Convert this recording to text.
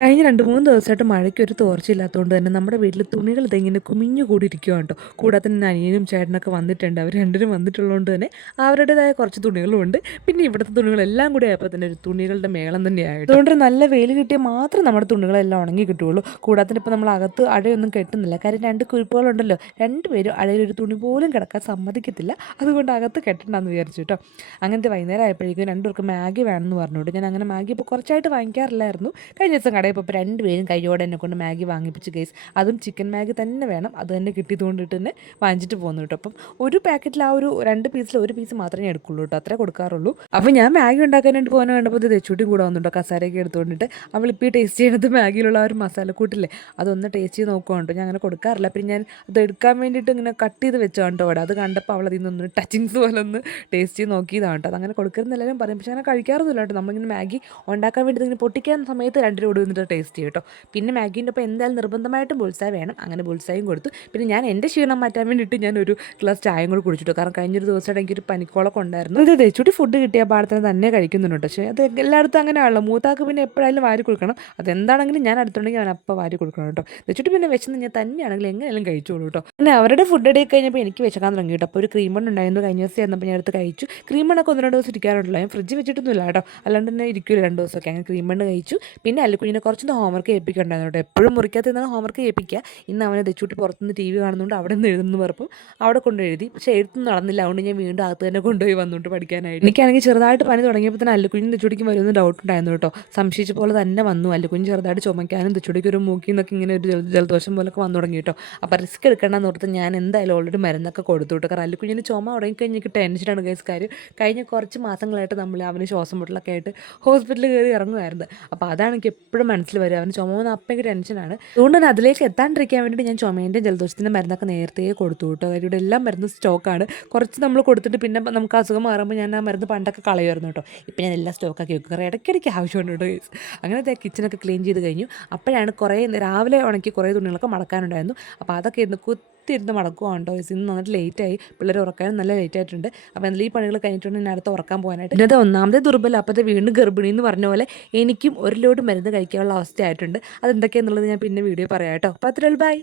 കഴിഞ്ഞ രണ്ട് മൂന്ന് ദിവസമായിട്ട് മഴയ്ക്ക് ഒരു തോർച്ചയില്ലാത്തതുകൊണ്ട് തന്നെ നമ്മുടെ വീട്ടിൽ തുണികൾ ഇതെങ്ങനെ കുമിഞ്ഞു കൂടി ഇരിക്കുകയാണ് കേട്ടോ. കൂടാതെ തന്നെ അനിയനും ചേട്ടനൊക്കെ വന്നിട്ടുണ്ട്. അവർ രണ്ടിനും വന്നിട്ടുള്ളതുകൊണ്ട് തന്നെ അവരുടേതായ കുറച്ച് തുണികളും ഉണ്ട്. പിന്നെ ഇവിടുത്തെ തുണികളെല്ലാം കൂടി ആയപ്പോൾ തന്നെ ഒരു തുണികളുടെ മേളം തന്നെയായിട്ട് അതുകൊണ്ട് നല്ല വെയിൽ കിട്ടിയാൽ മാത്രം നമ്മുടെ തുണികളെല്ലാം ഉണങ്ങി കിട്ടുകയുള്ളൂ. കൂടാതെ ഇപ്പോൾ നമ്മൾ അകത്ത് അഴയൊന്നും കെട്ടുന്നില്ല. കാര്യം രണ്ട് കുരിപ്പുകളുണ്ടല്ലോ രണ്ടുപേരും അഴയിലൊരു തുണി പോലും കിടക്കാൻ സമ്മതിക്കത്തില്ല. അതുകൊണ്ട് അകത്ത് കെട്ടണ്ടെന്ന് വിചാരിച്ചു കേട്ടോ. അങ്ങനത്തെ വൈകുന്നേരം ആയപ്പോഴേക്കും രണ്ടുപേർക്ക് മാഗി വേണമെന്ന് പറഞ്ഞുകൊണ്ട് ഞാൻ അങ്ങനെ മാഗി ഇപ്പോൾ കുറച്ചായിട്ട് വാങ്ങിക്കാറില്ലായിരുന്നു. കഴിഞ്ഞ ദിവസം കടയിൽ പോയപ്പോൾ രണ്ടുപേരും കയ്യോടെ എന്നെ കൊണ്ട് മാഗി വാങ്ങിപ്പിച്ച് കേസ് അതും ചിക്കൻ മാഗി തന്നെ വേണം. അത് തന്നെ കിട്ടിയതുകൊണ്ടിട്ട് തന്നെ വാങ്ങിച്ചിട്ട് പോകുന്നു കേട്ടോ അപ്പം ഒരു പാക്കറ്റിൽ ആ ഒരു രണ്ട് പീസിൽ ഒരു പീസ് മാത്രമേ എടുക്കുള്ളൂ കേട്ടോ അത്രേ കൊടുക്കാറുള്ളൂ. അപ്പോൾ ഞാൻ മാഗി ഉണ്ടാക്കാനായിട്ട് പോകുന്ന കണ്ടപ്പോൾ ഇത് തെച്ചൂട്ടി കൂടെ വന്നിട്ടോ കസാരയൊക്കെ എടുത്തുകൊണ്ടിട്ട് അവൾ ഇപ്പോൾ ടേസ്റ്റ് ചെയ്യുന്നത് മാഗിയിലുള്ള ആ ഒരു മസാലക്കൂട്ടില്ലേ അതൊന്ന് ടേസ്റ്റ് ചെയ്ത് നോക്കുന്നുണ്ടോ ഞാൻ അങ്ങനെ കൊടുക്കാറില്ല. പിന്നെ ഞാൻ അത് എടുക്കാൻ വേണ്ടിയിട്ട് ഇങ്ങനെ കട്ട് ചെയ്ത് വെച്ചോ കേട്ടോ അവിടെ അത് കണ്ടപ്പോൾ അവൾ അതിൽ നിന്നൊന്ന് ടച്ചിങ്സ് പോലെ ഒന്ന് ടേസ്റ്റ് ചെയ്ത് നോക്കിയതാണ് കേട്ടോ അതങ്ങനെ കൊടുക്കരുതെന്ന് എല്ലാവരും പറയും. പക്ഷേ അങ്ങനെ കഴിക്കാറൊന്നുമില്ല കേട്ടോ നമ്മളിങ്ങനെ മാഗി ഉണ്ടാക്കാൻ വേണ്ടി ഇങ്ങനെ പൊട്ടിക്കാൻ സമയത്ത് രണ്ട് ഓടി ടേസ്റ്റ് ചെയ്യും കേട്ടോ പിന്നെ മാഗീന്റെ ഒപ്പം എന്തായാലും നിർബന്ധമായിട്ടും ബുൾസായ വേണം. അങ്ങനെ ബുൾസായും കൊടുത്തു. പിന്നെ ഞാൻ എന്റെ ക്ഷീണം മാറ്റാൻ വേണ്ടിയിട്ട് ഞാൻ ഒരു ഗ്ലാസ് ചായയും കൂടി കുടിച്ചിട്ടു. കാരണം കഴിഞ്ഞൊരു ദിവസമായിട്ട് എനിക്കൊരു പനിക്കോളൊക്കെ ഉണ്ടായിരുന്നു. അതെ ചുട്ടി ഫുഡ് കിട്ടിയ പാടത്തിന് തന്നെ കഴിക്കുന്നുണ്ട്. പക്ഷേ അത് എല്ലായിടത്തും അങ്ങനെയാണല്ലോ. മൂത്താക്ക് പിന്നെ എപ്പോഴായാലും വാരി കൊടുക്കണം. അതെന്താണെങ്കിലും ഞാൻ അടുത്തുണ്ടെങ്കിൽ അവൻ അപ്പം വാരി കൊടുക്കണം കേട്ടോ ചുട്ടി പിന്നെ വെച്ചെന്ന് ഞാൻ തന്നെയാണെങ്കിൽ എങ്ങനെയാലും കഴിച്ചോളൂ കേട്ടോ പിന്നെ അവരുടെ ഫുഡ് ഇടയിൽ കഴിഞ്ഞപ്പോൾ എനിക്ക് വെച്ചക്കാൻ തുടങ്ങി കേട്ടോ അപ്പോൾ ഒരു ക്രീം ബൺ ഉണ്ടായിരുന്നു. കഴിഞ്ഞ ദിവസം ചെന്നപ്പോൾ ഞാൻ എടുത്ത് കഴിച്ചു. ക്രീം ബണ്ണൊക്കെ ഒന്ന് രണ്ട് ദിവസം ഇരിക്കാറുണ്ടല്ലോ. ഞാൻ ഫ്രിഡ്ജ് വെച്ചിട്ടൊന്നുമില്ല കേട്ടോ അല്ലാണ്ട് തന്നെ ഇരിക്കില്ല രണ്ട് ദിവസമൊക്കെ. അങ്ങനെ ക്രീം ബണ്ണ് കഴിച്ചു. പിന്നെ അല്ലുക്കുഞ്ഞിനെ കുറച്ചൊന്ന് ഹോംവർക്ക് ഏൽപ്പിക്കണ്ടായിരുന്നു കേട്ടോ. എപ്പോഴും മുറിക്കാത്ത നിന്നാണ് ഹോംവർക്ക് ഏൽപ്പിക്കുക. ഇന്ന് അവനെ തെച്ചുട്ടി പുറത്തുനിന്ന് ടി വി കാണുന്നുണ്ട് അവിടെ നിന്ന് എഴുതുന്നു പറഞ്ഞപ്പോൾ അവിടെ കൊണ്ട് എഴുതി. പക്ഷേ എഴുത്തൊന്നും നടന്നില്ല. അതുകൊണ്ട് ഞാൻ വീണ്ടും അകത്ത് തന്നെ കൊണ്ടുപോയി വന്നുകൊണ്ട് പഠിക്കാനായിട്ട്. എനിക്കാണെങ്കിൽ ചെറുതായിട്ട് പനി തുടങ്ങിയപ്പോൾ തന്നെ അല്ലുക്കുഞ്ഞും തെച്ചുടിക്കും വരുമെന്ന് ഡൗട്ട് ഉണ്ടായിരുന്നു കേട്ടോ. സംശയിച്ച പോലെ തന്നെ വന്നു. അല്ലുക്കുഞ്ഞ് ചെറുതായിട്ട് ചുമയ്ക്കാനും തെച്ചുടിക്ക് ഒരു മൂക്കിൽ നിന്നൊക്കെ ഇങ്ങനെ ഒരു ജലദോഷം പോലൊക്കെ വന്നു തുടങ്ങി കേട്ടോ. അപ്പോൾ റിസ്ക് എടുക്കണമെന്ന് ഓർത്ത് ഞാൻ എന്തായാലും ഓൾറെഡി മരുന്നൊക്കെ കൊടുത്തു കേട്ടോ കാരണം അല്ലുക്കുഞ്ഞിന് ചുമ തുടങ്ങി കഴിഞ്ഞിട്ട് ടെൻഷനാണ് കേസ് കാര്യം കഴിഞ്ഞ കുറച്ച് മാസങ്ങളായിട്ട് നമ്മൾ അവന് ശ്വാസം മുട്ടലൊക്കെ ആയിട്ട് ഹോസ്പിറ്റലിൽ കയറി ഇറങ്ങുമായിരുന്നു. അപ്പോൾ അതാണ് എനിക്ക് എപ്പോഴും മനസ്സിൽ വരും അവന് വന്ന അപ്പയ്ക്ക് ടെൻഷനാണ് അതുകൊണ്ട് തന്നെ അതിലേക്ക് എത്താണ്ടിരിക്കാൻ വേണ്ടിയിട്ട് ഞാൻ ചുമേന്റെ ജലദോഷത്തിന്റെ മരുന്നൊക്കെ നേരത്തെ കൊടുത്തു കേട്ടോ. കാര്യം ഇവിടെ എല്ലാം മരുന്ന് സ്റ്റോക്കാണ് കുറച്ച് നമ്മൾ കൊടുത്തിട്ട് പിന്നെ നമുക്ക് അസുഖം മാറുമ്പോൾ ഞാൻ ആ മരുന്ന് പണ്ടൊക്കെ കളയുമായിരുന്നു കേട്ടോ. ഇപ്പം ഞാൻ എല്ലാം സ്റ്റോക്കാക്കി വെക്കും. കാരണം ഇടയ്ക്കിടയ്ക്ക് ആവശ്യമുണ്ട് കേട്ടോ അങ്ങനെ കിച്ചണൊക്കെ ക്ലീൻ ചെയ്ത് കഴിഞ്ഞു. അപ്പോഴാണ് കുറേ രാവിലെ ഉണക്കി കുറേ തുണികളൊക്കെ മടക്കാനുണ്ടായിരുന്നു. അപ്പോൾ അതൊക്കെ ഇരുന്ന് കുത്തിയിരുന്ന് മടക്കുവാണ് കേട്ടോ. ഇന്ന് നന്നായിട്ട് ലേറ്റായി പിള്ളേർ ഉറക്കാനും നല്ല ലേറ്റ് ആയിട്ടുണ്ട്. അപ്പോൾ എന്തെങ്കിലും ഈ പണികൾ കഴിഞ്ഞിട്ടുണ്ട്. ഞാൻ അടുത്ത് ഉറക്കാൻ പോകാനായിട്ട്. പിന്നെ അത് ഒന്നാമത്തെ ദുർബല അപ്പോഴത്തെ വീണ്ടും ഗർഭിണി എന്ന് പറഞ്ഞ പോലെ എനിക്കും ഒരു ലോഡ് മരുന്ന് കഴിക്കാനുള്ള അവസ്ഥയായിട്ടുണ്ട്. അതെന്തൊക്കെയാണെന്നുള്ളത് ഞാൻ പിന്നെ വീഡിയോ പറയാം കേട്ടോ. അപ്പോൾ അത്രയുള്ളൂ ബൈ